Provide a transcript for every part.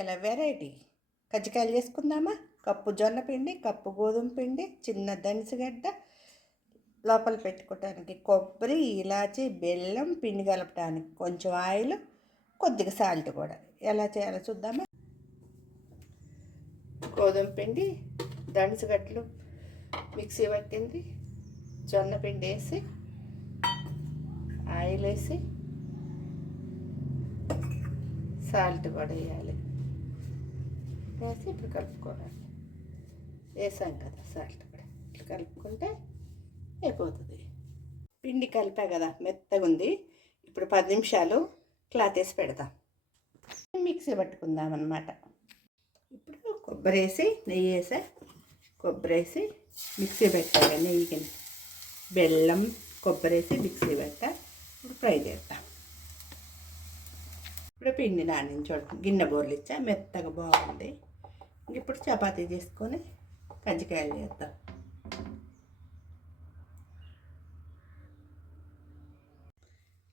ఇలా వెరైటీ కజ్జికాయలు చేసుకుందామా? కప్పు జొన్న పిండి, కప్పు గోధుమ పిండి, చిన్న దనిసిగడ్డ, లోపల పెట్టుకోవటానికి కొబ్బరి, ఇలాచి, బెల్లం, పిండి కలపడానికి కొంచెం ఆయిల్, కొద్దిగా సాల్ట్ కూడా. ఎలా చేయాలో చూద్దామా? గోధుమ పిండి, దనిసిగడ్డలు మిక్సీ పట్టింది, జొన్న పిండి వేసి, ఆయిల్ వేసి, సాల్ట్ కూడా వేయాలి. వేసి ఇప్పుడు కలుపుకోవాలి. వేసాం కదా సాల్ట్ కూడా, ఇట్లా కలుపుకుంటే అయిపోతుంది. పిండి కలిపా కదా, మెత్తగా ఉంది. ఇప్పుడు 10 నిమిషాలు క్లాత్ వేసి పెడదాం. మిక్సీ పట్టుకుందాం అన్నమాట. ఇప్పుడు కొబ్బరి వేసి, నెయ్యి వేసా, కొబ్బరి వేసి మిక్సీ పెట్టాలి. నెయ్యి, బెల్లం, కొబ్బరి వేసి మిక్సీ పెట్టా. ఇప్పుడు ఫ్రై చేద్దాం. ఇప్పుడు పిండి చూడండి, గిన్నె బోర్లు ఇచ్చా, మెత్తగా బాగుంది. ఇప్పుడు చపాతీ చేసుకొని కజ్జికాయలు చేద్దాం.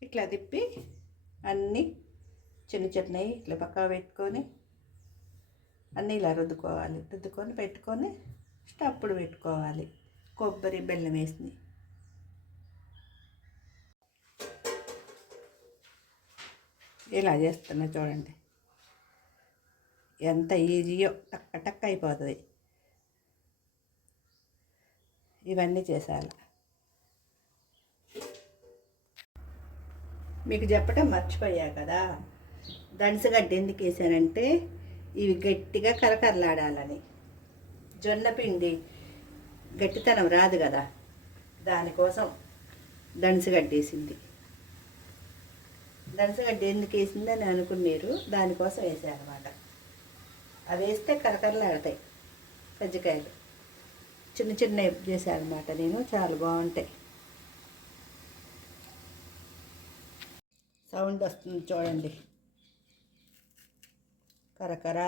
ఇట్లా తిప్పి అన్నీ చిన్న చిన్నవి ఇట్లా పక్కన పెట్టుకొని అన్నీ ఇలా రుద్దుకోవాలి. రుద్దుకొని పెట్టుకొని స్టప్పుడు పెట్టుకోవాలి. కొబ్బరి, బెల్లం వేసి ఇలా చేస్తున్నా చూడండి, ఎంత ఈజీయో, టక్క టక్క అయిపోతుంది. ఇవన్నీ చేసాలి. మీకు చెప్పడం మర్చిపోయా కదా, దనిసగడ్డ ఎందుకు వేసానంటే ఇవి గట్టిగా కరకరలాడాలని. జొన్న పిండి గట్టితనం రాదు కదా, దానికోసం దనిసగడ్డ వేసింది. దనిసగడ్డ ఎందుకు వేసిందని అనుకున్నారు, దానికోసం వేసాను అనమాట. అవి వేస్తే కరకరలాడతాయి కజ్జికాయలు. చిన్న చిన్న చేశాను అనమాట నేను, చాలా బాగుంటాయి. సౌండ్ వస్తుంది చూడండి, కరకర.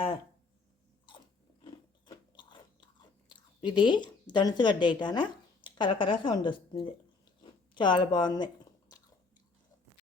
ఇది దనిసగడ్డ వేయటానా కరకర సౌండ్ వస్తుంది. చాలా బాగుంది.